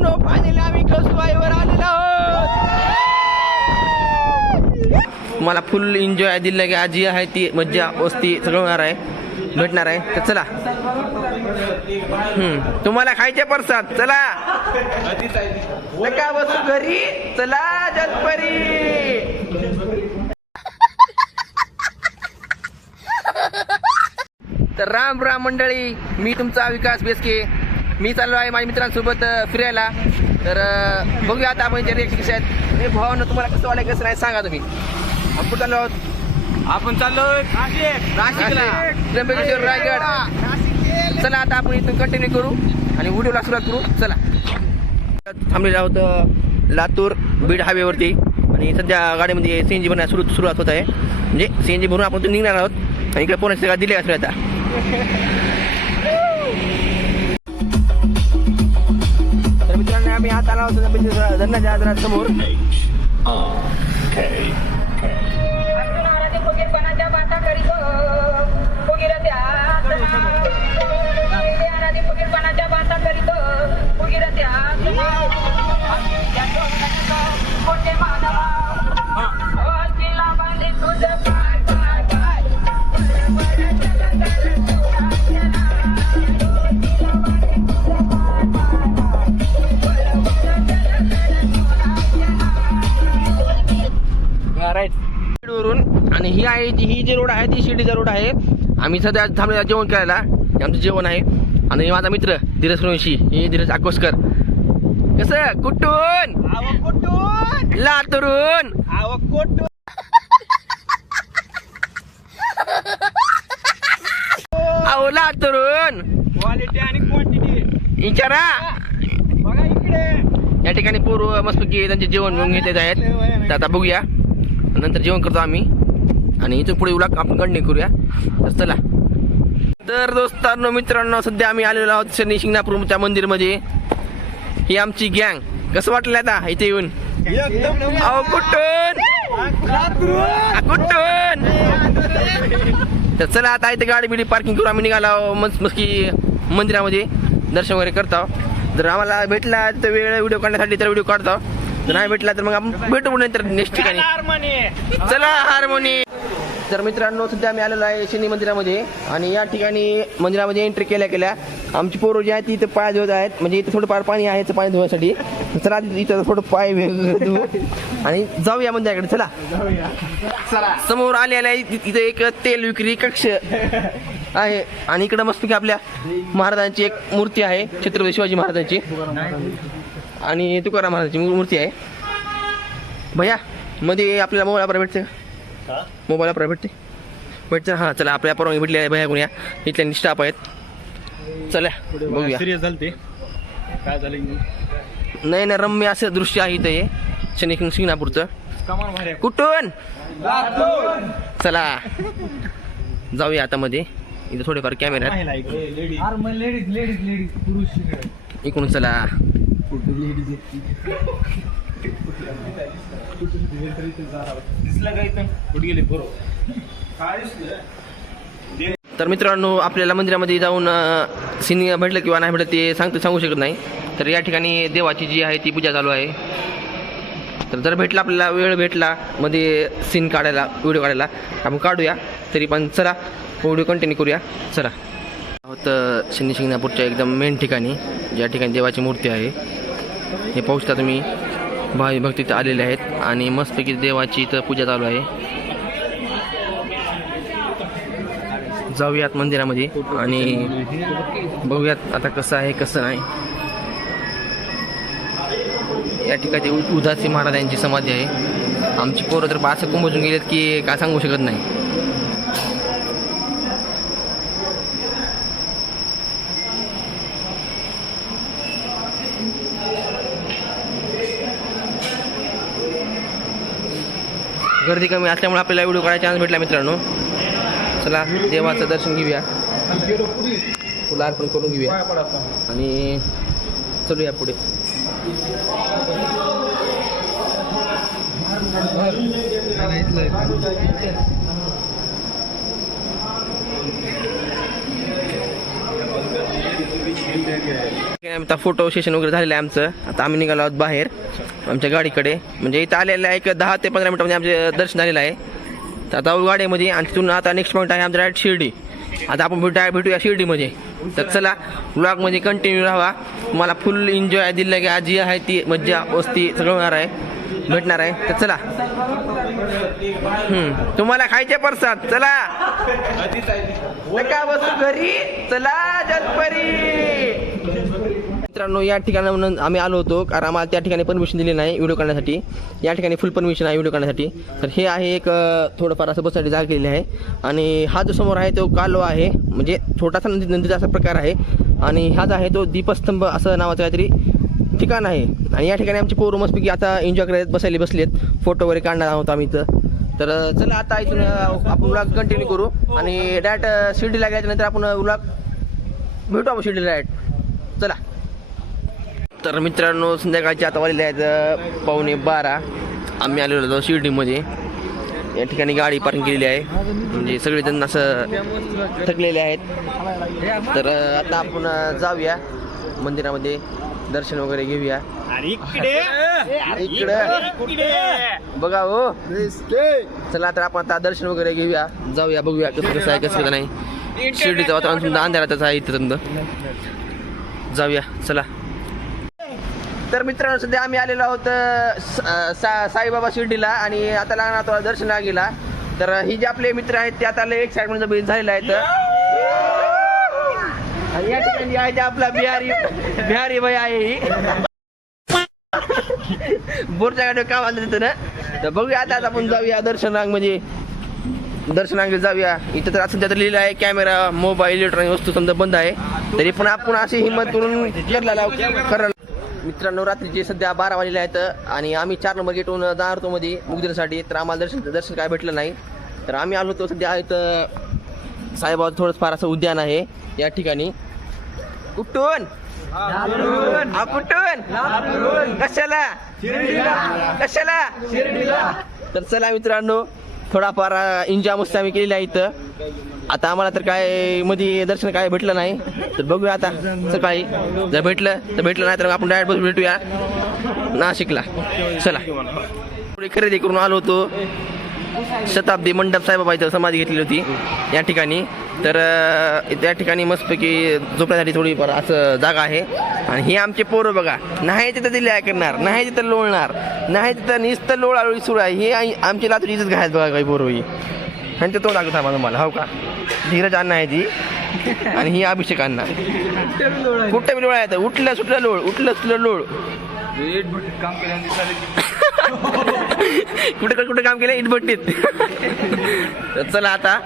मित्रांनो फायनली आम्ही कसवाईवर आलेलो आहोत. मला फुल एन्जॉय दिलं की आजी आहे ती मज्जा मस्ती सगळं होणार आहे भेटणार आहे. तर चला तुम्हाला खायचे प्रसाद. चला नका बसू घरी, चला जलपरी. तर राम राम मंडळी, मी तुमचा विकास बेसके. मी चाललो आहे माझ्या मित्रांसोबत फिरायला. तर बघूया आता आपण रिएक्शन कसे आहेत. हे भावानं तुम्हाला कसं वाटलं कसं नाही सांगा तुम्ही. आपण चाललो आहोत, आपण चाललोय नाशिकला, त्र्यंबकेश्वर, रायगड. चला आता आपण इथून कंटिन्यू करू आणि व्हिडिओला सुरुवात करू. चला थांबलेलो आहोत लातूर बीड हायवेवरती आणि सध्या गाडीमध्ये CNG बनवायला सुरुवात होत आहे. म्हणजे CNG भरून आपण इथून निघणार आहोत आणि इकडे पोहोचण्याची सगळं दिले असेल आता. तर मित्रांनो आम्ही हात आला होतो धरणाच्या आजारासमोर. वरून आणि ही आहे ही जी रोड आहे ती शिर्डीचा रोड आहे. आम्ही सध्या थांबलेला जेवण करायला. आमचं जेवण आहे आणि माझा मित्र धीरज सोनवंशी, हे धीरज आकोसकर. कसं कुठून लातूरून अहो लातूरून क्वालिटी आणि क्वांटिटी विचारा. बघा इकडे या ठिकाणी पोरं मस्तपैकी त्यांचे जेवण घेऊन घेत आहेत. तर आता बघूया, नंतर जेवण करतो आम्ही आणि इथून पुढे उलट आपण कंटिन्यू करूया. तर चला. तर दोस्तांनो मित्रांनो सध्या आम्ही आलेलो आहोत शनी शिंगणापूरच्या मंदिरमध्ये. ही आमची गँग. कसं वाटलं आता इथे येऊन? अहो कुठून कुठून. तर चला आता इथे गाडी बिडी पार्किंग करू. आम्ही निघालो मस्की मंदिरामध्ये दर्शन वगैरे करतो. जर आम्हाला भेटला तर वेळ व्हिडिओ काढण्यासाठी तर व्हिडिओ काढतो. जर नाही भेटला तर मग आपण भेटू नंतर नेक्स्ट ठिकाणी. चला हार्मोनी. तर मित्रांनो सध्या आम्ही आलेलो आहे शनी मंदिरामध्ये आणि या ठिकाणी मंदिरामध्ये एंट्री केल्या आमची पोरं जी आहे ती इथं पाय धुवत आहेत. म्हणजे इथं थोडंफार पाणी आहे पाणी धुवायसाठी. चला इथं थोडं पाय धुवू आणि जाऊया मंदिराकडे. चला समोर आलेल्या इथे एक तेल विक्री कक्ष आहे आणि इकडं मस्तपैकी आपल्या महाराजांची एक मूर्ती आहे, छत्रपती शिवाजी महाराजांची आणि तुकाराम महाराजांची मूर्ती आहे. भैया मध्ये आपल्याला मोबाईल वापरायला भेटते का? मोबाईल वापरायला भेटते हां. चला आपल्या परवानगी भेटली आहे भैया कोण्या इथल्या स्टाफ आहेत. चला बघूया. सिरियस झालं ते काय झालं? नाही ना रम्य असं दृश्य आहे इथं हे शनी शिंगणापूरचं. कुठून चला जाऊया आता मध्ये. इथं थोडेफार कॅमेरा इकडून चला. तर मित्रांनो आपल्याला मंदिरामध्ये जाऊन सीन भेटलं किंवा नाही भेटलं ते सांगू शकत नाही. तर या ठिकाणी देवाची जी आहे ती पूजा चालू आहे. तर जर भेटला आपल्याला वेळ भेटला मध्ये सीन काढायला व्हिडिओ काढायला आपण काढूया. तरी पण चला व्हिडिओ कंटिन्यू करूया. चला आहोत शनी शिंगणापूरच्या एकदम मेन ठिकाणी ज्या ठिकाणी देवाची मूर्ती आहे. हे पाहू शकता तुम्ही. भावी भक्त इथं आलेले आहेत आणि मस्तपैकी देवाची इथं पूजा चालू आहे. जाऊयात मंदिरामध्ये आणि बघूयात आता कसं आहे कसं नाही. या ठिकाणी उदासी महाराजांची समाधी आहे. आमची पोरं तर असं कुंभजून गेलेत की काय सांगू शकत नाही. गर्दी कमी असल्यामुळे आपल्याला व्हिडिओ काढायचा चान्स भेटला मित्रांनो. चला देवाचं दर्शन घेऊया, फुलं अर्पण करून घेऊया आणि चलूया पुढे. आता फोटो सेशन वगैरे झालेलं आहे आमचं. आता आम्ही निघालो आहोत बाहेर आमच्या गाडीकडे. म्हणजे इथं आलेलं आहे एक 10 ते 15 मिनिटामध्ये आमचे दर्शन झालेलं आहे. तर आता गाडीमध्ये आणि तिथून आता नेक्स्ट पॉईंट आहे आमचं डायरेक्ट शिर्डी. आता आपण भेटूया शिर्डीमध्ये. तर चला ब्लॉगमध्ये कंटिन्यू राहा. तुम्हाला फुल एन्जॉय दिलं की आज जी आहे ती मज्जा मस्ती सगळं होणार आहे भेटणार आहे. तर चला तुम्हाला खायचे प्रसाद. चला नका बसू घरी, चला जलपरी. मित्रांनो या ठिकाणावरून आम्ही आलो होतो कारण आम्हाला त्या ठिकाणी परमिशन दिली नाही व्हिडिओ काढण्यासाठी. या ठिकाणी फुल परमिशन आहे व्हिडिओ काढण्यासाठी. तर हे आहे एक थोडंफार असं बसण्यासाठी जागा केलेली आहे. आणि हा जो समोर आहे तो कालवा आहे, म्हणजे छोटासा नदीचा असा प्रकार आहे. आणि हाच आहे तो दीपस्तंभ असं नावाचं काहीतरी ठिकाण आहे. आणि या ठिकाणी आमची पोरं मस्तपैकी आता एन्जॉय करत बसलेत, फोटो वगैरे काढणार आहोत आम्ही इथं. तर चला आता इथून आपण व्लॉग कंटिन्यू करू आणि डायरेक्ट शिर्डीला गेल्यानंतर आपण व्लॉग भेटू आपण शिर्डीला डायरेक्ट. चला. तर मित्रांनो संध्याकाळचे आता वाजले आहेत 11:15. आम्ही आलेलो होतो शिर्डीमध्ये. या ठिकाणी गाडी पार्किंग केलेली आहे, म्हणजे सगळेजण असं थकलेले आहेत. तर आता आपण जाऊया मंदिरामध्ये, दर्शन वगैरे घेऊया. इकडे बघा हो. चला तर आपण आता दर्शन वगैरे घेऊया, जाऊया बघूया कसं आहे कसं नाही. शिर्डीचं वातावरण सुद्धा अंधारातच आहे इथं. जाऊया चला. तर मित्रांनो सध्या आम्ही आलेलो आहोत साईबाबा शिर्डीला आणि आता लागणार थोडा दर्शनाला गेला. तर ही जे आपले मित्र आहेत ते आता एक साईड मध्ये झालेले आहेत. आणि या ठिकाणी आहे ते आपला बिहारी बाई आहे ही बोरच्या गाडीवर काम आलं तिथं ना. तर बघूया आता आपण जाऊया दर्शनामध्ये जाऊया. इथं तर असं लिहिलं आहे कॅमेरा मोबाईल इलेक्ट्रॉनिक वस्तू समजा बंद आहे, तरी पण आपण अशी हिंमत करून करायला. मित्रांनो रात्रीचे सध्या 12 वाजले आहेत आणि आम्ही 4 नंबर गेटहून जाणार होतो मध्ये मुगदीसाठी. तर आम्हाला दर्शन काय भेटलं नाही. तर आम्ही आलो होतो सध्या इथं साईबाबा थोडं फार असं उद्यान आहे या ठिकाणी. कुठून कशाला तर चला मित्रांनो थोडाफार एन्जॉय मस्त आम्ही केलेला आहे इथं. आता आम्हाला तर काय मध्ये दर्शन काय भेटलं नाही, तर बघूया आता सकाळी जर भेटलं नाही तर आपण डायरेक्ट बस भेटूया नाशिकला. चला थोडी खरेदी करून आलो होतो. शताब्दी मंडप साईबाबा इथं समाधी घेतली होती या ठिकाणी. तर त्या ठिकाणी मस्तपैकी झोपण्यासाठी थोडीफार असं जागा आहे. आणि हे आमचे पोरं बघा, नाही तिथं दिले करणार, नाही तिथं लोळणार, नाही तिथं नुसतं लोळालोळी सुरू आहे. हे आमची लातूर इथंच घालत बघा काही पोरं ही. आणि ते तो लागत आम्हाला मला हो का. धीरज अण्णा आहे ती आणि ही अभिषेक अण्णा. कुठं बी लोळ आहे, उठलं सुटलं लोळ कुठे काम केलं इटभट्टीत. तर चला आता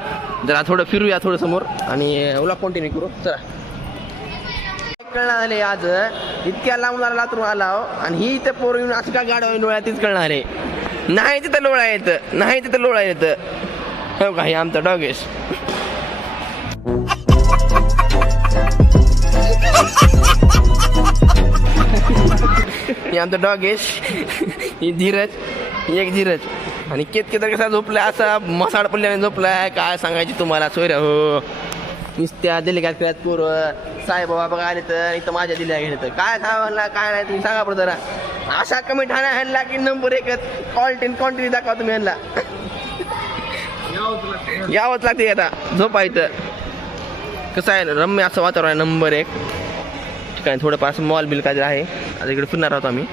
जरा थोडं फिरूया थोडं समोर आणि ओला कंटिन्यू करू. चला कळणार झाले आज इतक्या लांब लातूर आला आणि ही इथं पोर येऊन असं का गाड्या लोळ्या तीच कळणार आहे. नाही तिथं लोळा येतं हो का. हे आमचा डॉगेश ही धीरज एक धीरज आणि केतकेतर कसा झोपलाय असा मसाड पडल्याने झोपलाय. काय सांगायची तुम्हाला सोयऱ्या हो. नुसत्या दिले काय खेळात पोर साईबाबा बघा आले तर इथं माझ्या दिल्या गेले तर काय सांगा काय नाही तुम्ही सांगा पण जरा. अशा कमी ठाण्या ह्यांना की नंबर 1 क्वांटिटी दाखवा तुम्ही ह्यांना. यावंच लागते आता झोपा इथं. कसं आहे रम्य असं वातावरण आहे नंबर 1 ठिकाणी. थोडंफार असं मॉल बिल काय आहे. आता इकडे फिरणार आहोत आम्ही.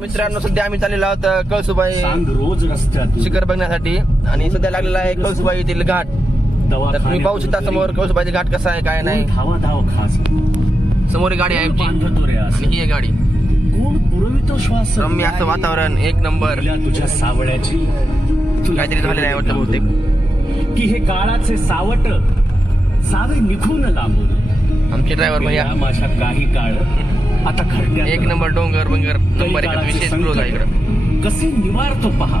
मित्रांनो सध्या आम्ही चाललेलो आहोत कळसुबाई शिखर बघण्यासाठी आणि सध्या लागलेला आहे कळसुबाई येथील घाट. तर तुम्ही पाहू शकता समोर कळसुबाईचे घाट कसा आहे काय नाही. समोर गाडी आहे आमची आणि ही गाडी. रम्य असं वातावरण एक नंबर. तुझ्या सावळ्याची काहीतरी झालेलं आहे वाटतं बहुतेक की हे काळाचे सावट सावे निघून लांबून. आमचे ड्रायव्हर भैया माझ्या काही काळ आता खड्ड्यात एक नंबर डोंगर नंबर 1 विशेष क्लोज आहे इकडं. कसे निवारतो पहा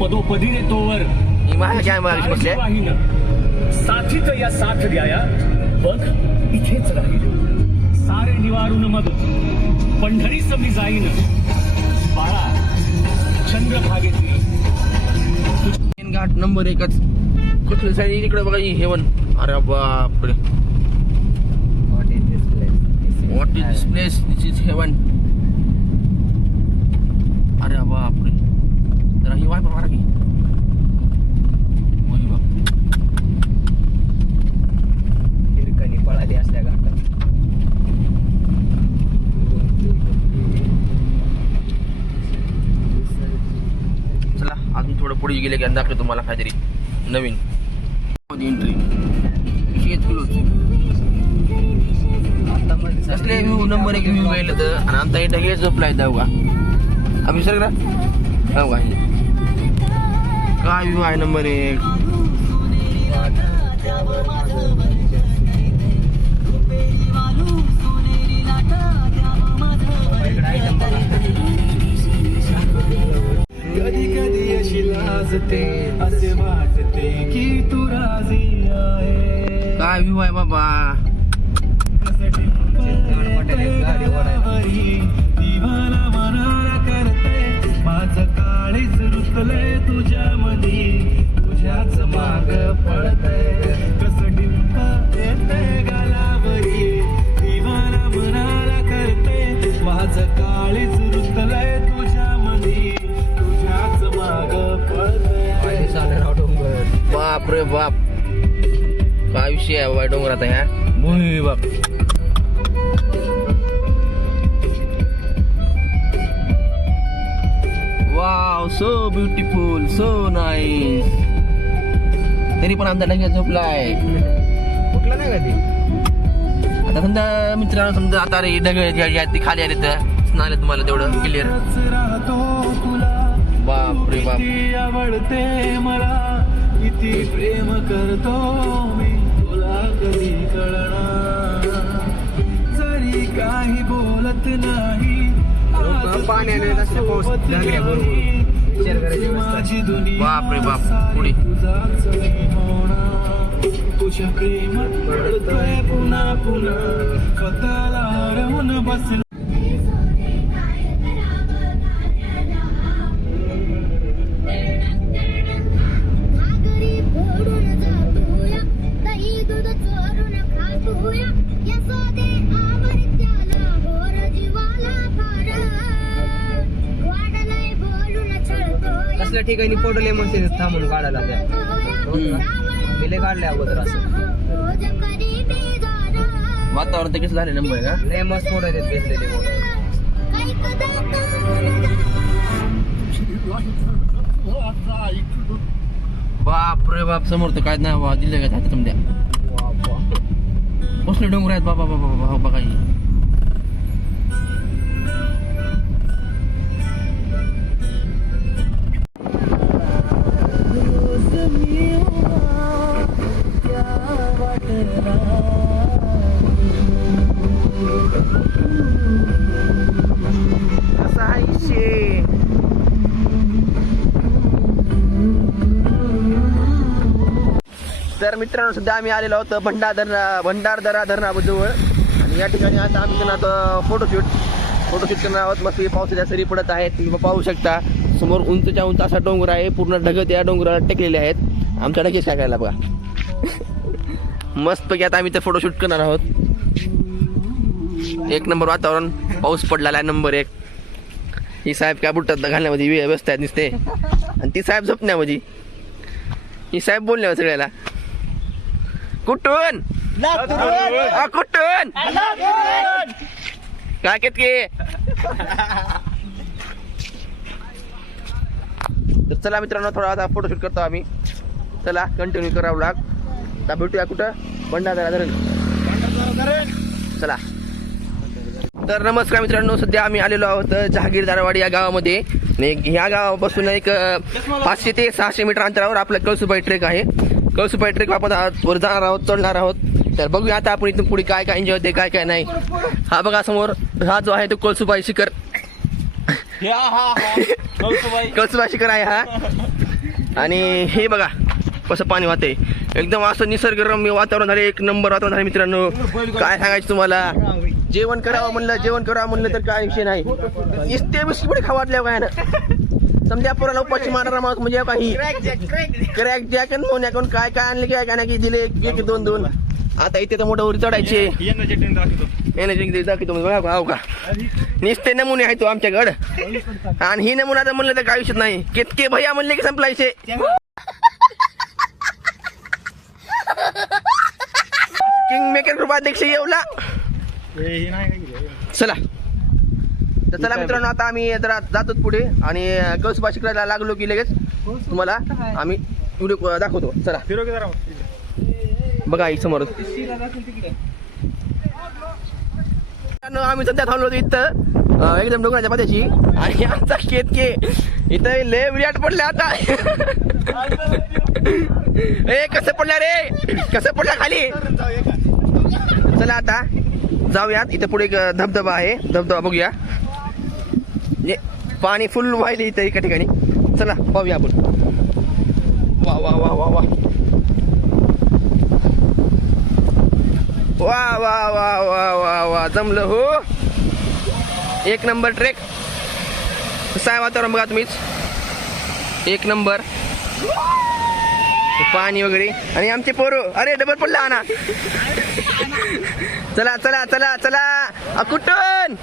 पदोपदीने तोवर ही माझ्या कॅमेरा बसले साथीच या साथ द्याया बघ इथेच राहील सारे निवारून मग पंढरीच मी जाईन बाळा चंद्रभागेतली. घाट नंबर 1च कुठल्या साईड इकडे बघा हेवन अरे बापरे, what is this place, this is heaven. अरे बापरे, जरा ही वाय मारा की. ओय बाप. हिरकणी पळाली असल्या घाटात. चला अजून थोडं पुढे गेले की दाखवतो तुम्हाला काहीतरी नवीन एंट्री. कसले व्ह्यू, नंबर एक व्ह्यू गेलं तर. आणि आमचा इथं हे झोपलाय जाऊ का आम्ही सगळं जाऊ का. काय व्ह्यू आहे नंबर एक. कधी कधी अशी लाजते असे वाटते की तू राजी आहे. काय व्ह्यू आहे बाबा. दिवाला मनाला करते माझं काळीच रुतलंय तुझ्यामध्ये, तुझ्याच माग पळतंय कसं डिंप येतंय गालावरी. दिवाला मनाला करते माझं काळीच रुतलंय तुझ्यामध्ये, तुझ्याच माग पळतंय. बाप रे बाप, काय विषय आहे बाबा डोंगरात ह्या. भुई बाप. Wow, so beautiful, so nice. तरी पण आमचा लगेच झोपलाय. कुठला नाही कधी आता समजा मित्रांनो, समजा आता रे ढग ती खाली आले तर स्नान तुम्हाला तेवढं क्लिअर. राहतो तुला बाप रे बाप. किती आवडते मला, किती प्रेम करतो मी तुला कधी कळणार. जरी काही बोलत नाही माझी दुनिया बाप रे बाप. पुढे तुझाच होणार. तुझ्या प्रेमात पडतोय पुन्हा पुन्हा, स्वतःला हरवून बसला. कसल्या ठिकाणी फोटो लय मस्त येतात थांबून काढायला त्या. मी लय काढले अगोदर असं. वातावरण तर कसं झालं नंबर का. लय मस्त फोटो येतात घेतलेले फोटो. बाप रे बाप. समोर तर काय नाही दिलं का हातात तुमच्या. कसले डोंगर आहेत बाबा बाबा बाबा बघा. तर मित्रांनो, सध्या आम्ही आलेलो आहोत भंडारदरा धरणाजवळ. आणि या ठिकाणी आता आम्ही त्यांना आता फोटोशूट करणार आहोत. मस्त पावसाच्या सरी पडत आहेत, तुम्ही पाहू शकता. समोर उंचच्या उंच असा डोंगर आहे, पूर्ण ढग त्या डोंगराला टेकलेले आहेत. आमच्या ढगेच काय करायला बघा. मस्त पैकी आता आम्ही ते फोटोशूट करणार आहोत. एक नंबर वातावरण, पाऊस पडलेला आहे नंबर एक. ही साहेब काय बुटतात घालण्यामध्ये व्यस्त आहेत दिसते, आणि ती साहेब झोपण्यामध्ये. ही साहेब बोलण्यावर सगळ्याला. कुठून कुठून काय केतके. तर चला मित्रांनो, थोडा आता फोटोशूट करतो आम्ही. चला कंटिन्यू करावं लाग. आता भेटूया कुठं, भंडारदरा धरण. चला. तर नमस्कार मित्रांनो, सध्या आम्ही आलेलो आहोत जहागीरदारवाडी या गावामध्ये. ह्या गावापासून एक 500 ते 600 मीटर अंतरावर आपलं कळसुबाई ट्रेक आहे. कळसुबाई ट्रेक आपण वर जाणार आहोत, चढणार आहोत. तर बघूया आता आपण इथून पुढे काय काय एन्जॉय होते, काय काय नाही. हा बघा समोर, हा जो आहे तो कळसुबाई शिखर. कळसुबाई शिखर आहे हा. आणि हे बघा कसं पाणी वाहते. एकदम असं निसर्गरम्य वातावरण झाले, एक नंबर वातावरण झाले मित्रांनो. काय सांगायचं तुम्हाला. जेवण करावं म्हणलं तर काय विषय नाही. इस्ते बिस्किट खावा वाटल्या काय ना. समजा पोराला उपाशी मारणारा माणूस म्हणजे काही क्रॅक जॅक मोन्या कोण काय काय आणले काय काय दिले एक दोन दोन. आता इथे तर मोठं उरी चढायचे एनर्जी दाखवतो बघा हो का निस्ते नमुने आहे तो आमच्याकडं. आणि ही नमुना तर म्हणलं तर काय विषय नाही कितके भैया म्हणले की संपलायचे. King maker Kripadhyaksh Yeola. चला तर चला मित्रांनो आता आम्ही जरा जातो पुढे आणि कळसुबा शिकायला लागलो की लगेच तुम्हाला आम्ही व्हिडिओ दाखवतो. चला बघा समोर आम्ही सध्या थांबलो होतो इथं एकदम डोंगराच्या पात्याची. आणि आमचा केतके इथं लय विराट पडला आता. ए कसं पडला रे कसं पडला खाली. चला आता जाऊयात. इथं पुढे एक धबधबा आहे धबधबा बघूया. पाणी फुल व्हायले इथं एका ठिकाणी. चला पाहूया आपण. वा वा वा वा वा वा वा वा वा वा वा जमलं हो. एक नंबर ट्रेक. कसं आहे वातावरण बघा तुम्हीच एक नंबर. पाणी वगैरे आणि आमचे पोरो अरे डबल पडला ना. चला चला चला चला कुठून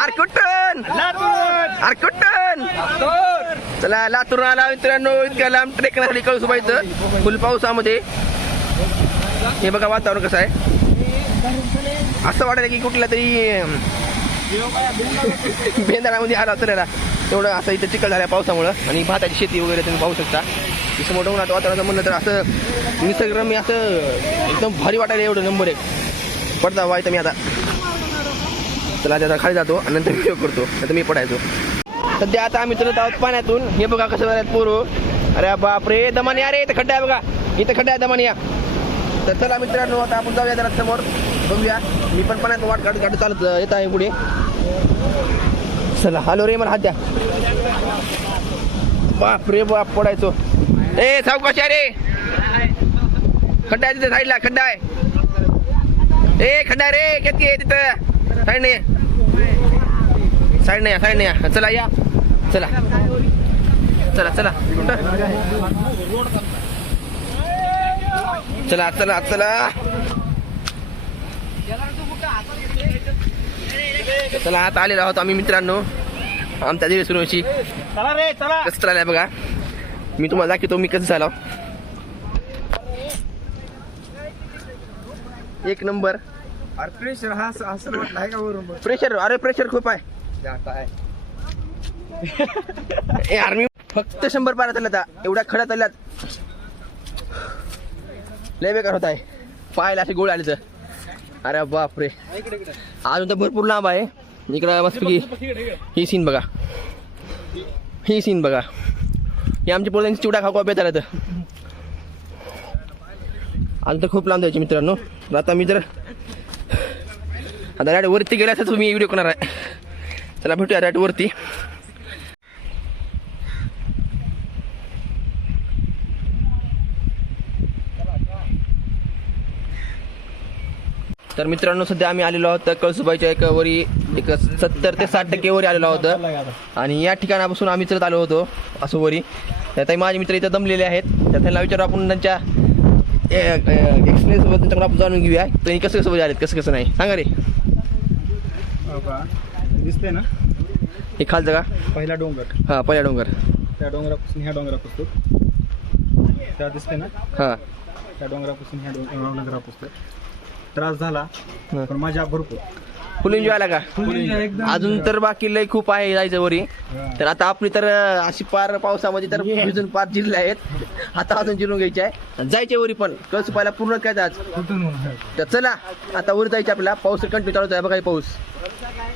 अरे कुठून अरे कुठून. चला लातूर आला मित्रांनो. इतक्या लांब ट्रेक झाली कळसुबाईचं फुल पावसामध्ये. हे बघा वातावरण कसं आहे. असं वाटायला की कुठल्या तरी बेंदारामध्ये आला उतरायला तेवढं असं इथं चिखल झाल्या पावसामुळं. आणि भाताची शेती वगैरे तुम्ही पाहू शकता. जसं मोठं उन्हाचं वातावरण म्हणलं तर असं निसर्गरम्य असं एकदम भारी वाटायला एवढं नंबर एक पडता व्हायचं मी आता. चला त्याचा खाली जातो आणि नंतर व्हिडिओ करतो नंतर मी पडायचो. सध्या आता आम्ही चलत आहोत पाण्यातून. हे बघा कसं झालं पोरो. अरे बापरे दमानी अरे इथं खड्डा आहे बघा इथं खड्डा आहे दमानिया. तर चला मित्रांनो आता आपण जाऊया जरा समोर बघूया. मी पण पाण्यात वाट गाडी गाडी चालत येत आहे पुढे. चला हॅलो रे मला हात द्या. बाप रे बाप पडायचो. ए सावकाश आहे रे खड्डा आहे तिथे साईडला खड्डा आहे. ए खड्डा आहे रे किती आहे तिथं साईड नाही साईड नाही साईड नाही. चला या चला चला चला चला चला चला चला आता आलेलो आहोत आम्ही मित्रांनो आमच्या देवी सुरुवाची. कसं चाललंय बघा मी तुम्हाला दाखवतो मी कसं झालो. एक नंबर. प्रेशर हा असं वाटलं आहे का बरोबर. प्रेशर अरे प्रेशर खूप आहे. यार मी फक्त 100 पार चालत एवढ्या खड्यात चालल्यात. लय बेकार होत आहे पाहायला असे गोळ आले तर. अरे बापरे अजून तर भरपूर लांब आहे. इकडं मस्तपैकी ही सीन बघा ही सीन बघा. हे आमच्या पोळ्यांची चिवडा खाऊ बेत आला तर अजून तर खूप लांब जायचे मित्रांनो. आता मी जर आता डायरेक्ट वरती गेला तर तुम्ही व्हिडिओ करणार आहे. चला भेटूया डायरेक्ट वरती. तर मित्रांनो सध्या आम्ही आलेलो आहोत कळसुबाईच्या एक वरी एक 70 ते 60% वरी आलेलो आहोत. आणि या ठिकाणापासून आम्ही चलत आलो होतो असं वरी. त्यात माझे मित्र इथं दमलेले आहेत. तर त्यांना विचारू आपण त्यांच्या एक्सपिरियन्स बद्दल आपण जाणून घेऊया. त्यांनी कसं कसं वरी आलेत कसं कसं नाही सांगा रे. दिसते ना हे खालचं का पहिला डोंगर. हां पहिला डोंगर. त्या डोंगरापासून ह्या डोंगरापासून त्या दिसते ना. हां त्या डोंगरापासून ह्या डोंगरापासून त्रास झाला पण मजा भरपूर फुल एन्जॉय आला का. अजून तर बाकी लय खूप आहे जायचं वरी. तर आता आपली तर अशी पार पावसामध्ये तर भिजून पार जिरले आहेत. आता अजून जिरून घ्यायचे आहे जायचे वरी पण कळसुबाईला पूर्ण काय आज. तर चला आता वर जायचे आपल्याला. पाऊस कंटिन्यू चालू आहे बघा. ही पाऊस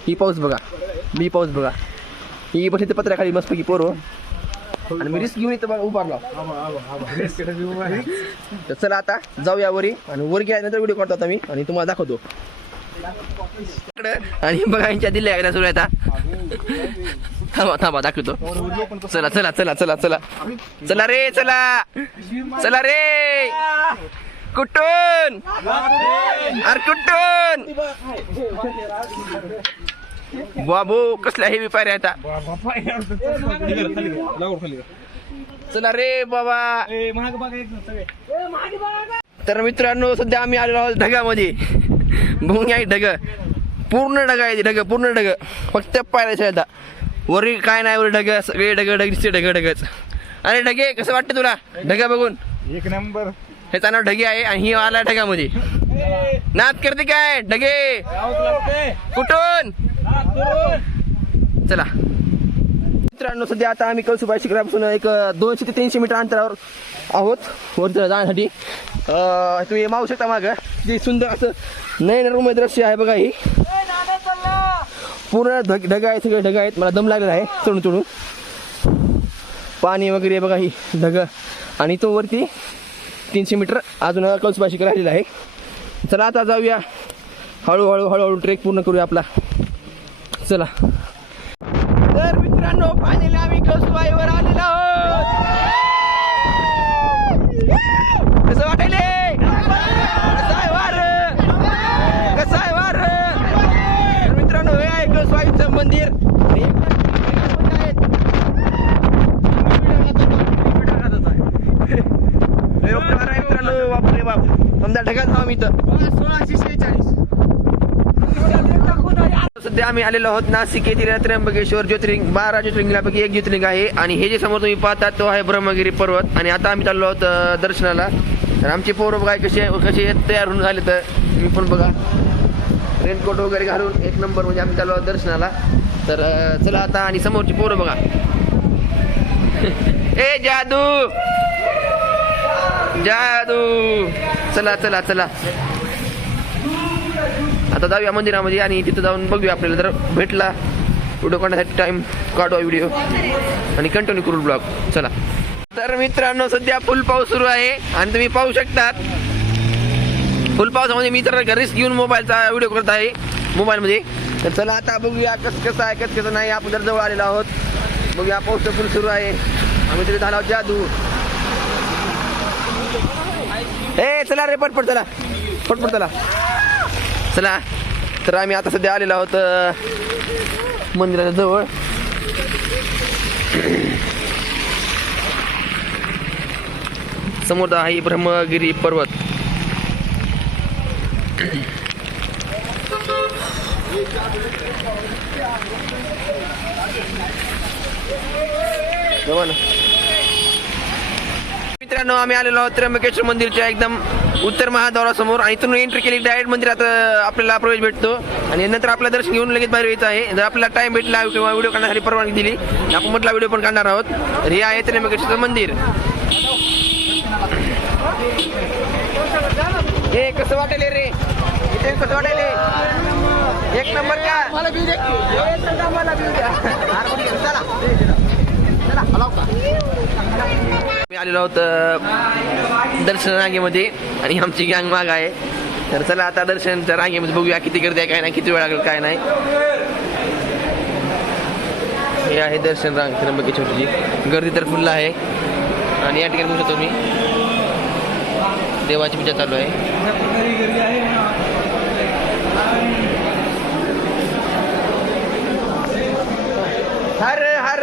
ही पाऊस बघा मी पाऊस बघा ही बस इथे पत्र्याखाली मस्त की पोरो. आणि मी रिस्क घेऊन इथं बघा उभारला. तर चला आता जाऊया वरी आणि वर गेल्यानंतर व्हिडिओ काढतो आता मी आणि तुम्हाला दाखवतो. आणि बघा यांच्या दिल्या एकदा सुरू आता थांबा थांबा दाखवतो. चला चला चला चला चला चला रे चला चला रे. कुठून अरे कुठून बाबू कसल्या हेवी पायऱ्या आता. चला रे बाबा. तर मित्रांनो सध्या आम्ही आलेलो आहोत ढगामध्ये. बघून या ढग, पूर्ण ढग आहे, ढग पूर्ण ढग, फक्त पायऱ्याच्या आता वरी काय नाही, वर ढग, सगळे ढग ढग दिसते, ढग ढगच. अरे ढगे कसं वाटतं तुला ढगा बघून? एक नंबर. ह्याचा नाव ढगे आहे आणि ही आला ढगामध्ये. नाद करते काय ढगे कुठून? चला मित्रांनो सध्या आता आम्ही कळसुबाई शिखरापासून एक 200 ते 300 मीटर अंतरावर आहोत वर जाण्यासाठी. तुम्ही मागू शकता मागं जे सुंदर असं नयनरम्य दृश्य आहे बघा. ही पूर्ण ढग आहे, सगळे ढग आहेत. मला दम लागलेला आहे चढून चढून. पाणी वगैरे बघा ही ढग. आणि तो वरती 300 मीटर अजून कळसुबाई शिखर राहिलेला आहे. चला आता जाऊया हळूहळू हळूहळू ट्रेक पूर्ण करूया आपला. चला तर मित्रांनो फायनली आम्ही कळसुबाईवर आलेलो आहोत. कसं वाटायले? कसं आहे वार? कसं आहे वार? तर मित्रांनो हे आहे कळसुबाईचं मंदिर. मित्रांनो बापरे बाप समजा ढगात आहो मी तर. 1646. सध्या आम्ही आलेलो आहोत नाशिक येथील त्र्यंबकेश्वर ज्योतिर्लिंग. 12 ज्योतिर्लिंगापैकी एक ज्योतिर्लिंग आहे आणि हे जे समोर तुम्ही पाहता तो आहे ब्रह्मगिरी पर्वत. आणि आता आम्ही चाललो आहोत दर्शनाला. तर आमचे पोरं बघा कसे तयार होऊन झाले. तर मी पण बघा रेनकोट वगैरे घालून एक नंबर म्हणजे आम्ही चाललो आहोत दर्शनाला. तर चला आता. आणि समोरची पोरं बघा ए जादू जादू. चला चला चला आता जाऊया मंदिरामध्ये आणि तिथं जाऊन बघूया आपल्याला जर भेटला व्हिडिओ काढण्यासाठी टाइम काढूया व्हिडिओ आणि कंटिन्यू करू ब्लॉग. चला तर मित्रांनो सध्या फुल पाऊस सुरू आहे आणि तुम्ही पाहू शकतात फुल पावसामध्ये मी तर घरीच घेऊन मोबाईलचा व्हिडिओ करत आहे मोबाईलमध्ये. तर चला आता बघूया कसं आहे कसं नाही. आपण जर जवळ आलेलो आहोत बघूया. पाऊस फुल सुरू आहे. आम्ही तरी झाला आहोत जादू. ए चला रे पटपट चला पटपट चला चला. तर आम्ही आता सध्या आलेलो आहोत मंदिराच्या जवळ. समोर आहे ब्रह्मगिरी पर्वत. मित्रांनो आम्ही आलेलो आहोत त्र्यंबकेश्वर मंदिरच्या एकदम उत्तर महाद्वारासमोर. आणि इथून एंट्री केली डायरेक्ट मंदिरात आपल्याला प्रवेश भेटतो आणि नंतर आपलं दर्शन घेऊन लगेच बाहेर यायचं आहे. जर आपल्याला टाइम भेटला किंवा व्हिडिओ काढण्यासाठी परवानगी दिली आपण म्हटला व्हिडिओ पण काढणार आहोत. तर हे आहे त्र्यंबकेश्वर मंदिर. हे कसं वाटेल रे? इथे कसं वाटेल? एक नंबर का? मला व्ह्यू दे. मी आलेलो आहोत दर्शन रांगेमध्ये आणि आमची गँग माग आहे. तर चला आता दर्शनच्या रांगेमध्ये बघूया किती गर्दी आहे काय नाही, किती वेळ लागेल काय नाही. हे आहे दर्शन रांग त्र्यंबकेश्वरची. गर्दी तर फुल आहे आणि या ठिकाणी बघू शकतो मी देवाची पूजा चालू आहे. हर हर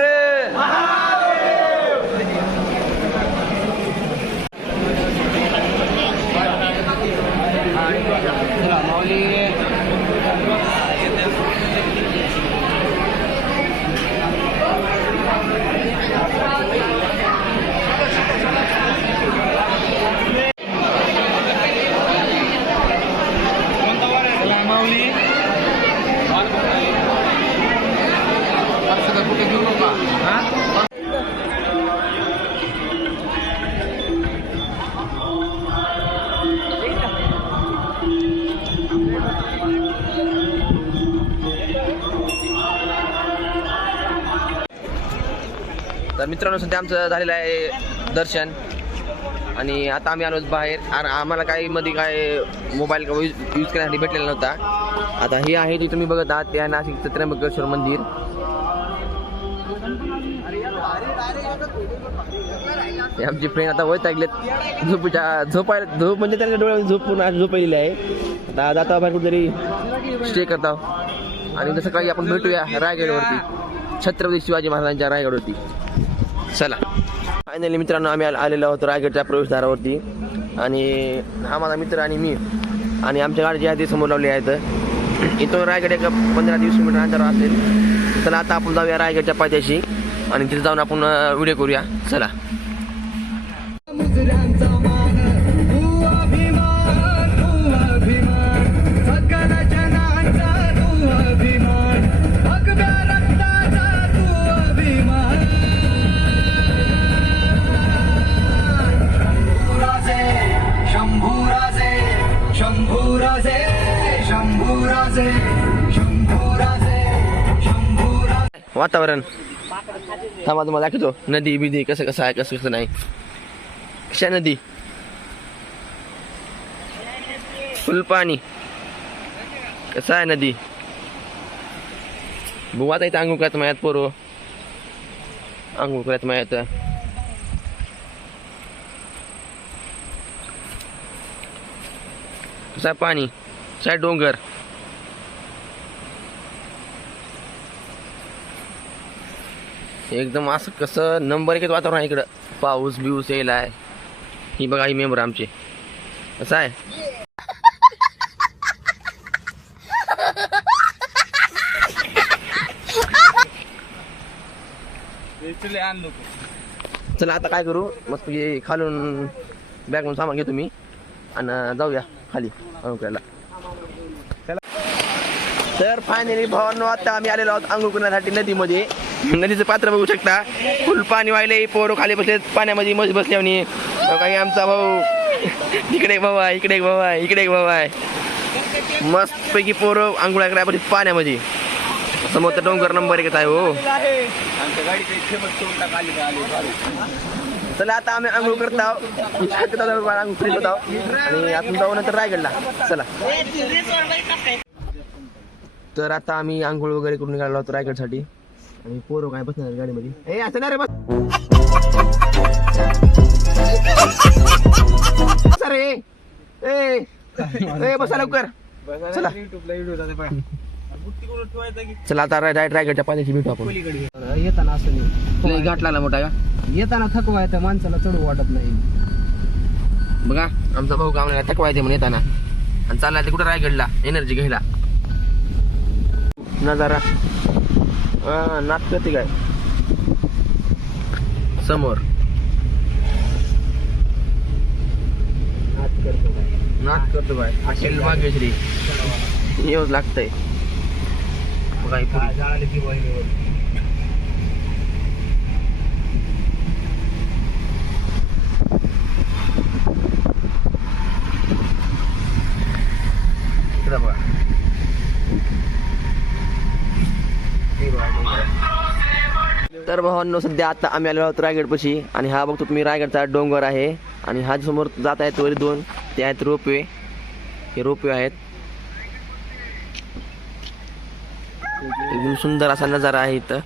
तर मित्रांनो सध्या आमचं झालेलं आहे दर्शन आणि आता आम्ही आलो बाहेर. आणि आम्हाला काही मध्ये काय मोबाईल यूज करण्यासाठी भेटलेला नव्हता. आता हे आहे जे तुम्ही बघत आहात ते आहे नाशिकचं त्र्यंबकेश्वर मंदिर. हे आमची फ्रेंड आता वैत ऐकलेत झोप म्हणजे त्यांच्या डोळ्यामध्ये झोप पूर्ण झोपलेली आहे. आता जाता बाहेर कुठेतरी स्टे करता आणि जसं काही आपण भेटूया रायगडवरती, छत्रपती शिवाजी महाराजांच्या रायगडवरती. चला फायनली मित्रांनो आम्ही आलेलो आहोत रायगडच्या प्रवेशद्वारावरती. आणि हा माझा मित्र आणि मी आणि आमच्या गाडी जी आहे ती समोर लावली आहेत. इथून रायगड एक 15-20 किलोमीटर अंतर असेल. चला आता आपण जाऊया रायगडच्या पायथ्याशी आणि तिथे जाऊन आपण व्हिडिओ करूया. चला. मुजऱ्यांचा मान तू अभिमान, तू अभिमान, सकल जनांचा तू अभिमान, भगव्या रक्ताचा तू अभिमान. शंभूराजे शंभूराजे शंभूराजे शंभूराजे शंभूराजे. वातावरण थांबा तुम्हाला दाखवतो. नदी बिदी कसं कसं आहे कसं कसं नाही. कशा नदी फुल पाणी कसं आहे नदी. बघू आता इथं अंघोळ करायचं मायात पोरो अंघोळ करायचं मायात. कसं आहे पाणी कसं आहे डोंगर. एकदम असं कसं नंबर 1 वातावरण आहे इकडं. पाऊस बिऊस यायला आहे. ही बघा ही मेंबर आमचे कसं आहे. चला आता काय करू मस्त खालून बॅग म्हणून सामान घेतो मी आणि जाऊया खाली अंघोळ. तर फायनली भावांनो आता आम्ही आलेलो आहोत अंघोळ करण्यासाठी नदीमध्ये. नदीचं पात्र बघू शकता. फुल पाणी वाहिले. पोरं खाली बसले पाण्यामध्ये मस्त बसले. आणि काही आमचा भाऊ इकडे एक भाऊ आहे, इकडे एक भाऊ आहे, इकडे एक भाऊ आहे. मस्तपैकी पोरं आंघोळ्या करायला पाण्यामध्ये. समोर तर डोंगर नंबर 1 आहे हो. चला आता आम्ही आंघोळ करत आहोत. आंघोळ करीत आहोत आणि आपण जाऊ नंतर रायगडला. चला. तर आता आम्ही आंघोळ वगैरे करून निघालो आहोत रायगडसाठी. आणि पोरं काय बसणार गाडीमध्ये. ए असं नाही रे बस रे. ए बसा लवकर. चला चला आता डायरेक्ट रायगडच्या पाण्याची भेटू आपण. येताना असं नाही. घाट लागला मोठा का. येताना थकवा येतं माणसाला चढू वाटत नाही. बघा आमचा भाऊ कामला थकवा येते म्हणून येताना. आणि चालला ते कुठं रायगडला एनर्जी घ्यायला. नजारा नाच करते काय समोर. नाच करतो काय असेल भाग्यश्री येऊच लागतंय. तर भावांनो सध्या आता आम्ही आलो आहोत रायगडपाशी. आणि हा बघतो तुम्ही रायगडचा डोंगर आहे. आणि हा समोर जात आहेत वर 2 ते आहेत रोपवे. हे रोपवे आहेत. एकदम सुंदर असा नजारा आहे इथं.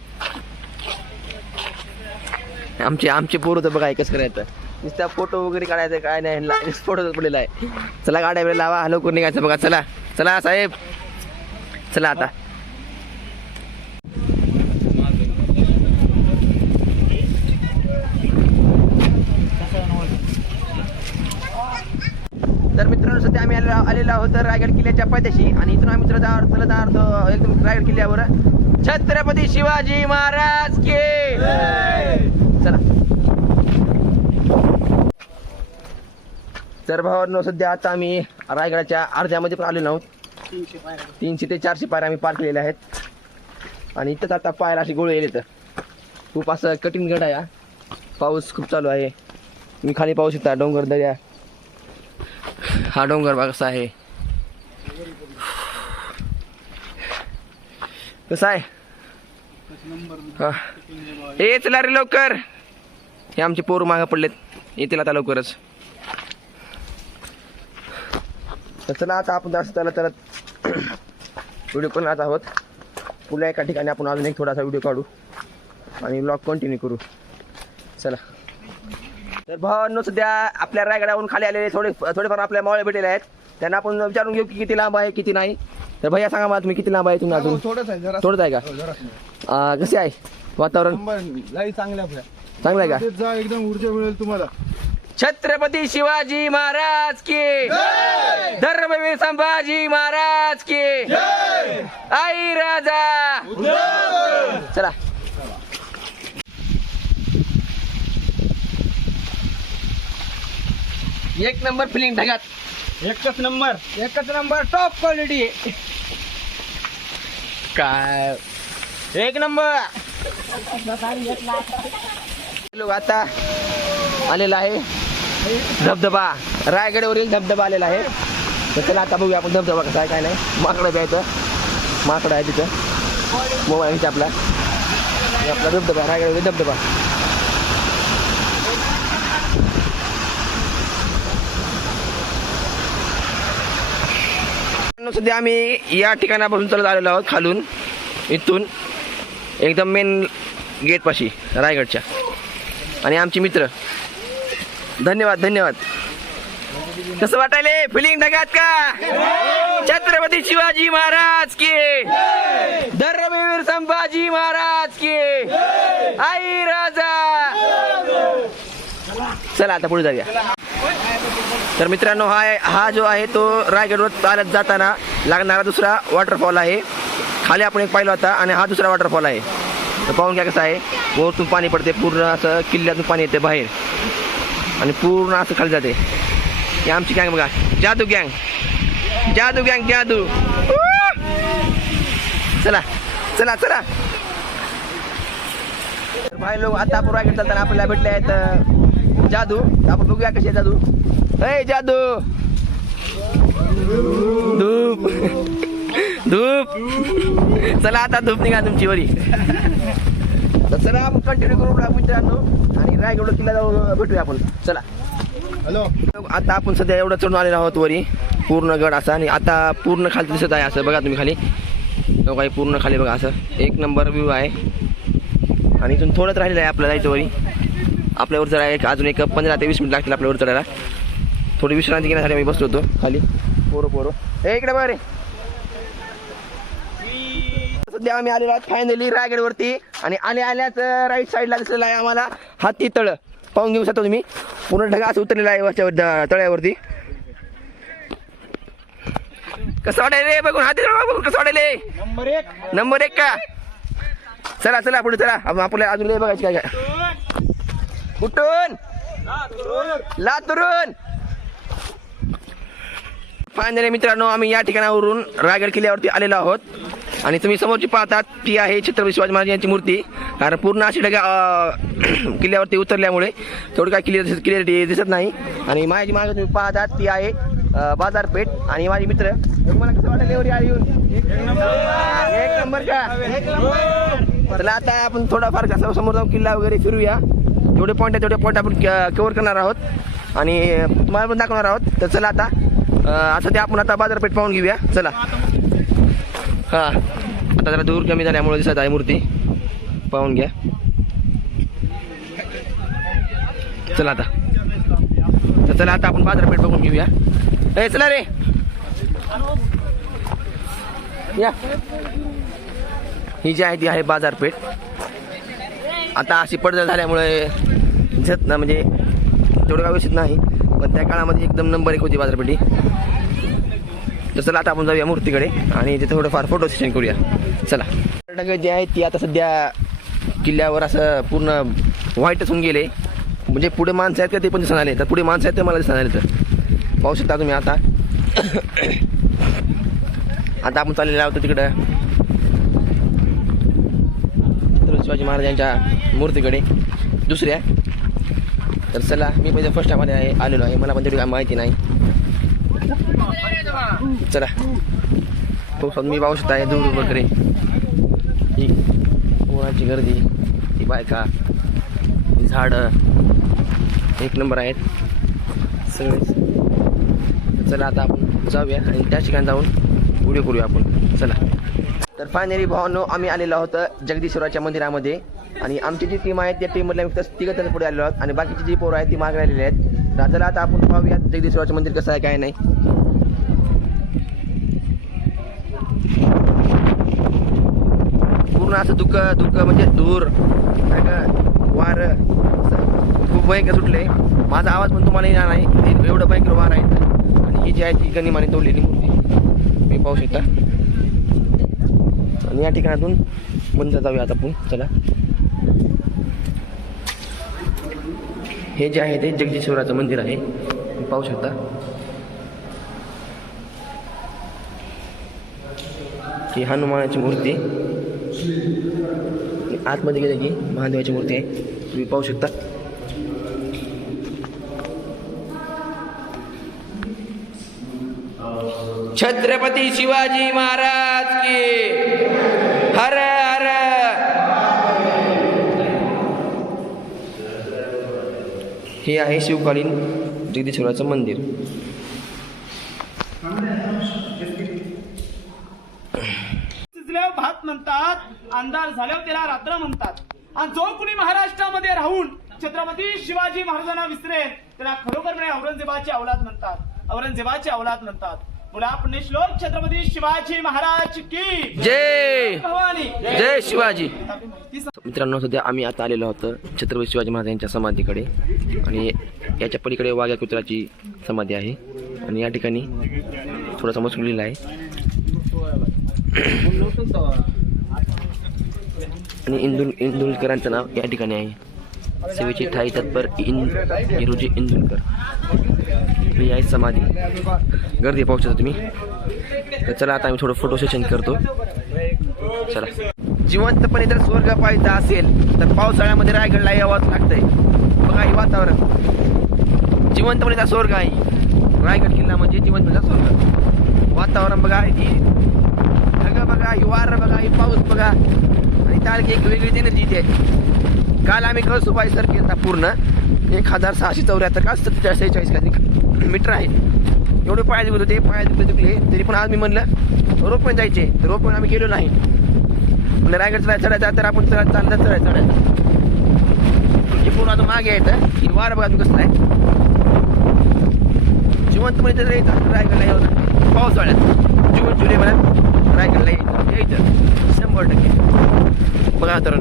आमचे पोरं तर बघा कसं करायचं. नुसत्या फोटो वगैरे काढायचं काय नाही. फोटो पडलेला आहे. चला गाड्या वेळेला लावा लवकर निघायचं बघा. चला चला साहेब चला आता. तर मित्रांनो सध्या आम्ही आलेलो आहोत रायगड किल्ल्याच्या पायथ्याशी. आणि इथून आम्ही चलत आहोत एकदम रायगड किल्ल्यावर. छत्रपती शिवाजी महाराज के चला. तर भावांनो सध्या आता आम्ही रायगडाच्या अर्ध्यामध्ये पण आलेलो आहोत. 300 ते 400 पायऱ्या आम्ही पार केलेल्या आहेत. आणि इथंच आता पायला अशी गोळे येईल. तर खूप असं कठीण गड आहे. पाऊस खूप चालू आहे. तुम्ही खाली पाहू शकता डोंगर दर्या. हा डोंगर बघा कसा आहे. कसा आहे. हे चला रे लवकर. हे आमचे पोर मागे पडलेत. येतील आता लवकरच. तर चला आता आपण जास्त चालत व्हिडिओ करणार आहोत. पुन्हा एका ठिकाणी आपण अजून एक थोडासा व्हिडिओ काढू आणि ब्लॉग कंटिन्यू करू. चला. तर भावांनो सध्या आपल्या रायगडावरून खाली आलेले थोडेफार आपल्या मावळे भेटलेले आहेत. त्यांना आपण विचारून घेऊ की किती लांब आहे किती नाही. तर भैया सांगा मला तुम्ही किती लांब आहे तुम्ही अजून? थोडंच आहे जरा थोडंच आहे का? कसे आहे वातावरण? लाई चांगल्या आपल्या चांगलं आहे का? जा एकदम ऊर्जा मिळेल तुम्हाला. छत्रपती शिवाजी महाराज की धर्मवीर संभाजी महाराज की आई राजा. चला एक नंबर फिलिंग ढगात. एकच नंबर टॉप क्वालिटी. काय एक नंबर. लोक आता आलेला आहे धबधबा, रायगडवरील धबधबा आलेला आहे. तर चला आता बघूया आपण धबधबा कसा आहे काय नाही. माकडं बी आहे इथं, माकडं आहे तिथं. मोबाईल आहे आपला, आपला धबधबा आहे, रायगडवरील धबधबा. सध्या आम्ही या ठिकाणापासून चालत आलेलो आहोत खालून, इथून एकदम मेन गेट पाशी रायगडच्या. आणि आमचे मित्र, धन्यवाद धन्यवाद. कसं वाटायले फिलिंग ढगात का? छत्रपती शिवाजी महाराज की धर्मवीर संभाजी महाराज की आई राजा. चला आता पुढे जाऊया. तर मित्रांनो हा जो आहे तो रायगडवर चालत जाताना लागणारा दुसरा वॉटरफॉल आहे. खाली आपण एक पाहिला होता आणि हा दुसरा वॉटरफॉल आहे. तर पाहून घ्या कसं आहे. वरतून पाणी पडते, पूर्ण असं किल्ल्यातून पाणी येते बाहेर आणि पूर्ण असं खाली जाते. ही आमची गँग बघा, जादू गँग, जादू गँग, जादू. चला चला चला. तर भाई लोक आता आपण रायगड चालताना आपल्याला भेटले आहेत जादू. आपण बघूया कशी आहे जादू. हे जादू, धूप धूप. चला आता धूप निघा तुमची वरी. तर चला आपण कंटिन्यू करू मित्रांनो आणि रायगड किल्ला जाऊ भेटूया आपण. चला. हॅलो, आता आपण सध्या एवढं चढून आलेलो आहोत वरी, पूर्ण गड असा. आणि आता पूर्ण खाली दिसत आहे असं बघा तुम्ही खाली, काही पूर्ण खाली बघा असं एक नंबर व्ह्यू आहे. आणि इथून थोडंच राहिलेलं आहे आपल्याला जायचं वरी. आपल्यावर चढायला अजून एक 15 ते 20 मिनिट लागतील आपल्यावर चढायला. थोडी विश्रांती घेण्यासाठी आम्ही बसलो होतो खाली. पोरो हे इकडे बघा रे. सध्या आम्ही आलेलो आहोत फायनली रायगडवरती. आणि आल्याच राईट साईडला दिसलेला आहे आम्हाला हाती तळ. पाहून घेऊ शकता तुम्ही, पूर्ण ढगा असं उतरलेला आहे वरच्या तळ्यावरती. कसं वाटायला रे बघून, हाती तळ बघून कसं वाटायले? नंबर एक का? चला चला पुढे चला. आपल्याला अजून लय बघायची काय काय. कुठून? लातूरून. फायनली मित्रांनो आम्ही या ठिकाणावरून रायगड किल्ल्यावरती आलेलो आहोत. आणि तुम्ही समोरची पाहतात ती आहे छत्रपती शिवाजी महाराज यांची मूर्ती. कारण पूर्ण अशी ढगा किल्ल्यावरती उतरल्यामुळे थोडं काय क्लिअरिटी दिसत नाही. आणि माझी मागे तुम्ही पाहतात ती आहे बाजारपेठ. आणि माझे मित्र, तुम्हाला कसं वाटलं वरी येऊन? एक नंबर का? चला आता आपण थोडाफार कसं समोर जाऊन किल्ला वगैरे फिरूया. जेवढे पॉईंट आहे तेवढे पॉईंट आपण कव्हर करणार आहोत आणि तुम्हाला पण दाखवणार आहोत. तर चला आता असं ते आपण आता बाजारपेठ पाहून घेऊया. चला. हां आता जरा दूर कमी झाल्यामुळे दिसत आहे मूर्ती, पाहून घ्या. चला आता. तर चला आता आपण बाजारपेठ बघून घेऊया. ए चला रे या. ही जी आहे ती आहे बाजारपेठ. आता अशी पडझड झाल्यामुळे दिसत ना, म्हणजे तेवढं काय व्यवस्थित नाही, पण त्या काळामध्ये एकदम नंबर 1 होती बाजारपेठी. तर चला आता आपण जाऊया मूर्तीकडे आणि तिथे थोडंफार फोटो सेशन करूया. चला. ढग जे आहे ती आता सध्या किल्ल्यावर असं पूर्ण व्हाईटच होऊन गेले. म्हणजे पुढे माणसं आहेत का ते पण दिसून आले. तर पुढे माणसं आहेत ते मला दिसून आले. तर पाहू शकता तुम्ही. आता आता आपण चाललेलो आहोत तिकडं शिवाजी महाराजांच्या मूर्तीकडे दुसऱ्या. तर चला, मी पहिले फर्स्ट टाइममध्ये आलेलो आहे, मला पण तेवढी काय माहिती नाही. चला. तो मी पाहू शकता आहे दूर वगैरे ही पोरांची गर्दी, ही बायका, ही झाडं एक नंबर आहेत सगळेच. चला आता आपण जाऊया आणि त्या ठिकाणी जाऊन व्हिडिओ करूया आपण. चला. तर फायनली भावांनो आम्ही आलेलो आहोत जगदीश्वराच्या मंदिरामध्ये. आणि आमची जी टीम आहे त्या टीममधल्या फक्त 3 जण पुढे आलेलो आहोत आणि बाकीची जी पोरं आहेत ती मागे आलेली आहेत. चला आता आपण पाहूया जगदीश्वराचं मंदिर कसं आहे काय नाही. पूर्ण असं धुकं म्हणजे धूर काय का वारं असं खूप भयंकर सुटले. माझा आवाज पण तुम्हाला येणार नाही, एवढं भयंकर वारं आहे. आणि ही जी आहे ती गनिमाने तोडलेली मूर्ती मी पाहू शकता. आणि या ठिकाणातून मंदिरात जाऊया आता आपण. चला, हे जे आहे ते जगदीश्वराचं मंदिर आहे, तुम्ही पाहू शकता. ही हनुमानाची मूर्ती, आतमध्ये गेले की महादेवाची मूर्ती आहे, तुम्ही पाहू शकता. छत्रपती शिवाजी महाराज की हर हर. हे आहे शिवकालीन जगदीश्वराचं मंदिर. शिजल्यावर भात म्हणतात, अंधार झाल्यावर त्याला रात्र म्हणतात. आणि जो कुणी महाराष्ट्रामध्ये राहून छत्रपती शिवाजी महाराजांना विसरेल त्याला खरोखर औरंगजेबाची अवलाद म्हणतात, औरंगजेबाची अवलाद म्हणतात. बोला पुणे श्लोक छत्रपती शिवाजी महाराज की जय. भवानी. जय शिवाजी. मित्रांनो, सध्या आम्ही आता आलेलो आहोत छत्रपती शिवाजी महाराजांच्या समाधीकडे. आणि याच्या पलीकडे वाघ्या कुत्राची समाधी आहे. आणि या ठिकाणी थोडासा मजकूर आहे. आणि इंदुलकरांचं नाव या ठिकाणी आहे. सेवेची ठाई तत्पर हिरोजी इंदुलकर ही आहे समाधी. गर्दी पाहू शकता तुम्ही. तर चला आता आम्ही थोडं फोटो सेशन करतो. चला. जिवंतपणे जर स्वर्ग पाहायचा असेल तर पावसाळ्यामध्ये रायगडला यावंच लागतंय. बघा हे वातावरण जिवंतपणेचा स्वर्ग आहे. रायगड किल्ला म्हणजे जिवंतपणेचा स्वर्ग. वातावरण बघा, ही ढगं बघा, ही वारं बघा, ही पाऊस बघा. आणि त्याला एक वेगळीच एनर्जी इथे. काल आम्ही कळसुबाई सर केला पूर्ण 1674 का 47 का मीटर आहे. एवढे पाय दुखत होते, पाय दुखले तरी पण आज मी म्हणलं रोपण जायचे, तर रोपण आम्ही गेलो नाही. म्हणजे रायगड चढायचा तर आपण चालत चढायचं. पूर्ण आता मागे यायचं. ही वारं बघा कसं आहे. जिवंतपणे तर यायचं रायगडला यावं पावसाळ्यात जून जुलै महिन्यात रायगडला यायचं 100%. बघा तर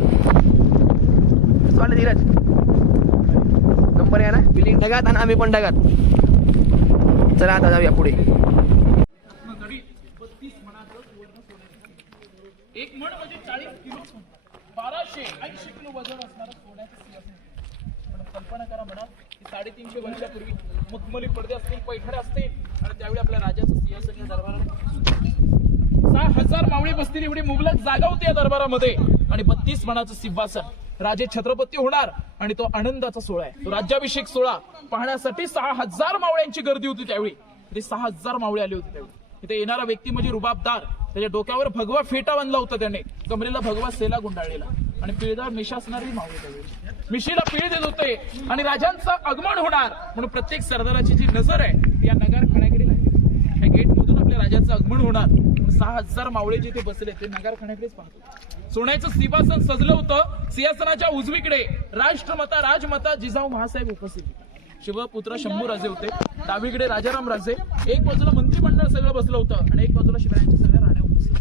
चालेल धीरज नंबर या ना. बिलिंग ढगात आणि आम्ही पण ढगात. चला आता जाऊया पुढे. एक मण म्हणजे 40 किलो, 1280 किलो वजन असणारं सोन्याचं सिंहासन. कल्पना करा म्हणा की 350 वर्षापूर्वी मुखमली पडदे असतील, पैठण्या असतील आणि त्यावेळी आपल्या राजाचं सिंहासन या दरबारात 6000 मावळे बसतील एवढी मुबलक जागा होती या दरबारामध्ये. आणि 32 मणाचं सिंहासन. राजे छत्रपती होणार आणि तो आनंदाचा सोहळा आहे, तो राज्याभिषेक सोहळा पाहण्यासाठी 6000 मावळ्यांची गर्दी होती त्यावेळी. ते 6000 मावळे आले होते त्यावेळी. इथे येणारा व्यक्ती म्हणजे रुबाबदार. त्याच्या डोक्यावर भगवा फेटा बांधला होता त्याने, कमरेला भगवा सेला गुंडाळलेला आणि पिळदार मिश असणारी मावळे त्यावेळी मिशीला पीळ देत होते. आणि राजांचं आगमन होणार म्हणून प्रत्येक सरदाराची जी नजर आहे ती या नगारखान्याकडे लागली. या गेट मधून आपल्या राजाचं आगमन होणार. 6000 मावळे जिथे बसले ते नगारखान्याकडेच पाहतो. सोन्याचं सिंहासन सजलं होतं. सिंहासनाच्या उजवीकडे राष्ट्रमाता राजमाता जिजाऊ महासाहेब उपस्थित. शिवपुत्र शंभू राजे होते. डावीकडे राजाराम राजे. एक बाजूला मंत्रिमंडळ सगळं बसलं होतं आणि एक बाजूला शिवरायांच्या सगळ्या राण्या उपस्थित.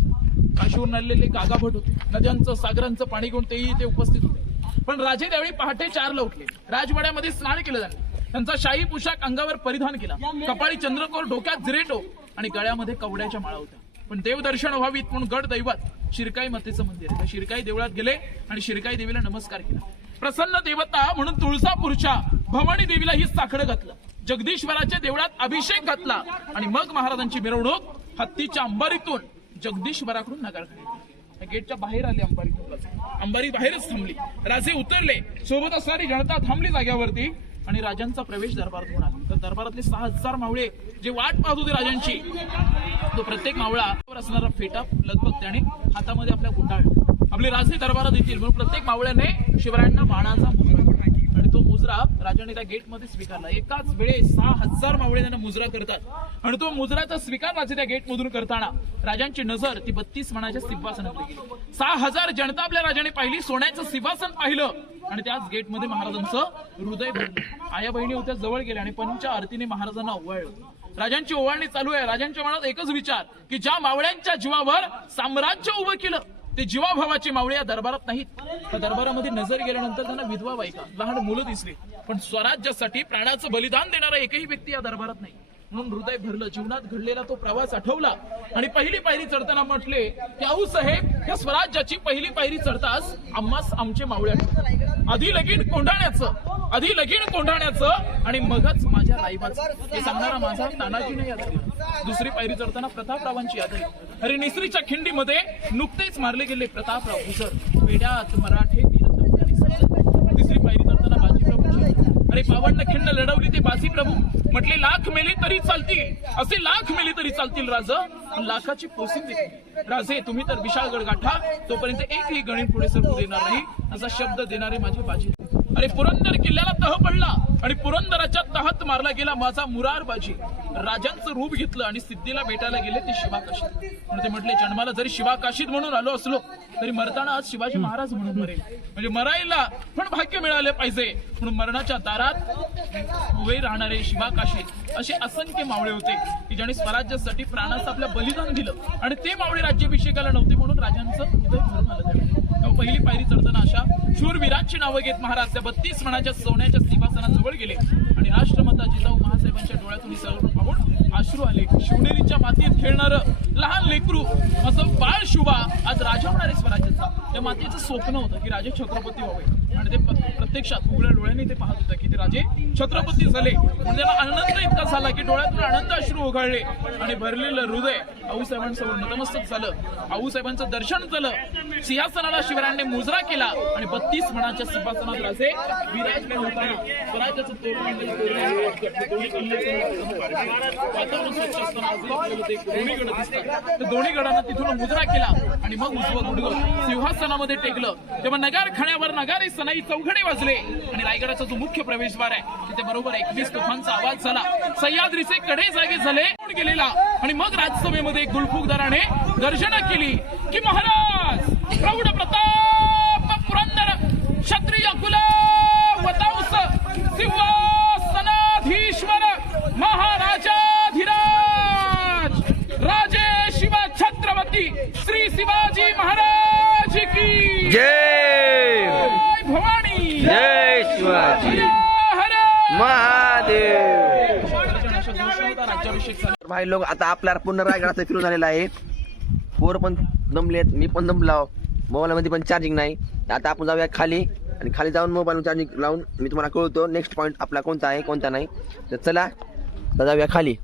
काशीवरून आलेले गागाभट होते. नद्यांचं सागरांचं पाणी घेऊन तेही इथे उपस्थित होते. पण राजे त्यावेळी पहाटे 4ला उठले. राजवाड्यामध्ये स्नान केलं त्यांनी. त्यांचा शाही पोशाख अंगावर परिधान केला. कपाळी चंद्रकोर, डोक्यात जिरेटो आणि गळ्यामध्ये कवड्याच्या माळा होत्या. पण देवदर्शन व्हावीत म्हणून गड दैवत शिरकाई मातेचं मंदिर आहे. शिरकाई देवळात गेले आणि शिरकाई देवीला नमस्कार केला. प्रसन्न देवता म्हणून तुळजापूरच्या भवानी देवीला ही साकडं घातलं. जगदीश्वराच्या देवळात अभिषेक घातला आणि मग महाराजांची मिरवणूक हत्तीच्या अंबारीतून जगदीश्वराकडून नगरकडे गेटच्या बाहेर आली. अंबारी बाहेरच थांबली. राजे उतरले. सोबत असणारी जनता थांबली जाग्यावरती आणि राजांचा प्रवेश दरबारात होणार. तर दरबारातले 6000 मावळे जे वाट पाहत होते राजांची, तो प्रत्येक मावळा असणारा फेटा लगभग त्याने हातामध्ये आपल्या गुंडाळला. आपले राजे दरबारात येतील म्हणून प्रत्येक मावळ्याने शिवरायांना बाणाचा मुजरा आणि तो मुजरा राजाने त्या गेटमध्ये स्वीकारला. एकाच वेळेस 6000 मावळे त्यांना मुजरा करतात आणि तो मुजराचा स्वीकार राजे त्या गेटमधून करताना राजांची नजर ती 32 मणाच्या सिंहासनाकडे गेली. 6000 जनता आपल्या राजाने पाहिली. सोन्याचं सिंहासन पाहिलं आणि त्याच गेटमध्ये महाराजांचं हृदय भरलं. आया बहिणी होत्या जवळ गेल्या आणि पंच आरतीने महाराजांना ओवाळलं. राजांची ओवाळणी चालू आहे. राजांच्या मनात एकच विचार की ज्या मावळ्यांच्या जीवावर साम्राज्य उभं केलं ते जीवाभावाचे मावळे या दरबारात नाहीत. त्या दरबारामध्ये नजर गेल्यानंतर त्यांना विधवा बायका, लहान मुलं दिसली, पण स्वराज्यासाठी प्राणाचं बलिदान देणारा एकही व्यक्ती या दरबारात नाही. म्हणून हृदय भरलं, जीवनात घडलेला तो प्रवास आठवला आणि पहिली पायरी चढताना म्हटले की आऊ साहेब, या स्वराज्याची पहिली पायरी चढताच आम्हास आमचे मावळे आठवतात. आधी लगीन कोंढाण्याचं आणि मगच माझ्या राईबाचं, हे सांगणारा माझा तानाजी नाही याद आला. दुसरी पायरी चढताना प्रतापरावांची याद आली. अरे निसरीच्या खिंडीमध्ये नुकतेच मारले गेले प्रतापराव गुजर, वेड्यात मराठे वीर दंगली सर्जन. तिसरी पायरी चढताना बाजीप्रभूंची, अरे 52 खिंड लढवली ते बाजीप्रभू, म्हटले लाख मेले तरी चालतील, असे लाख मेले तरी चालतील राज, पण लाखाची पोसिंग देतील. राजे तुम्ही तर विशाळगड गाठा, तोपर्यंत एकही गणित पुढे सरकू देणार नाही, असा शब्द देणारे माझे बाजी. अरे पुरंदर किल्ल्याला तह पडला आणि पुरंदराच्या तहात मारला गेला माझा मुरार बाजी. राजांचं रूप घेतलं आणि सिद्धीला भेटायला गेले ते शिवाकाशीत. म्हणून ते म्हटले जन्माला जरी शिवाकाशीत म्हणून आलो असलो तरी मरताना आज शिवाजी महाराज म्हणून मरेल, म्हणजे मरायला पण भाग्य मिळाले पाहिजे. म्हणून मरणाच्या दारात उभे राहणारे शिवाकाशीत असे असंख्य मावळे होते की ज्यांनी स्वराज्यासाठी प्राणाचं आपलं बलिदान दिलं, आणि ते मावळे राज्याभिषेकाला नव्हते म्हणून राजांचं हृदय भरून आलं त्यावेळी. पहिली पायरी चढताना अशा शूरवीरांची नावं घेत महाराज त्या 32 मणाच्या सोन्याच्या सिंहासनाजवळ गेले आणि राष्ट्रमाता जिजाऊ महासाहेबांच्या डोळ्यातून ही सर्व पाहून अश्रू आले. शिवनेरीच्या मातीत खेळणारं लहान लेकरू असं बाळ शुभा आज राजा होणार आहे स्वराज्याचा. त्या मातेचं स्वप्न होतं की राजे छत्रपती व्हावे, आणि ते प्रत्यक्षात उघड्या डोळ्याने ते पाहत होतं की ते राजे छत्रपती झाले. म्हणजे त्याला आनंद इतका झाला की डोळ्यातून आनंद अश्रू ओघळले आणि भरलेलं हृदय आऊसाहेबांसमोर नतमस्तक झालं. आऊसाहेबांचं दर्शन झालं. सिंहासनाला शिवरायांनी मुजरा केला आणि 32 मणाच्या सिंहासनात राजे विराजमान होताना स्वराज्याचं तोरण दोन्ही किल्ले वातावरण स्वच्छ असताना दोन्ही गड दिसतात. तर दोन्ही गडांना तिथून मुजरा केला आणि मग उजवं गुडघं सिंहासनामध्ये टेकलं. तेव्हा नगार खाण्यावर नगारे सनाई चौघडे वाजले आणि रायगडाचा जो मुख्य प्रवेशद्वार आहे तिथे बरोबर 21 तोफांचा आवाज झाला. सह्याद्रीचे कडे जागे झाले गेलेला आणि मग राज्यसभेमध्ये गुलफुकदाराने गर्जना केली की महाराज प्रौढ प्रताप पुरंदर क्षत्रिय कुल वतांस सिंहासनाधीश्वर महाराजाधिराज राजे शिवा छत्रपती श्री शिवाजी महाराज की जय भवानी, जय शिवाजी महादेव. भाई लोक, आता आपल्याला पुन्हा रायगडाचं फिरून झालेला आहे. पोर पण दमलेत, मी पण दमलाव, मोबाईलमध्ये पण चार्जिंग नाही. आता आपण जाऊया खाली आणि खाली जाऊन मोबाईल चार्जिंग लावून मी तुम्हाला कळवतो नेक्स्ट पॉईंट आपला कोणता आहे कोणता नाही. तर चला जाऊया खाली.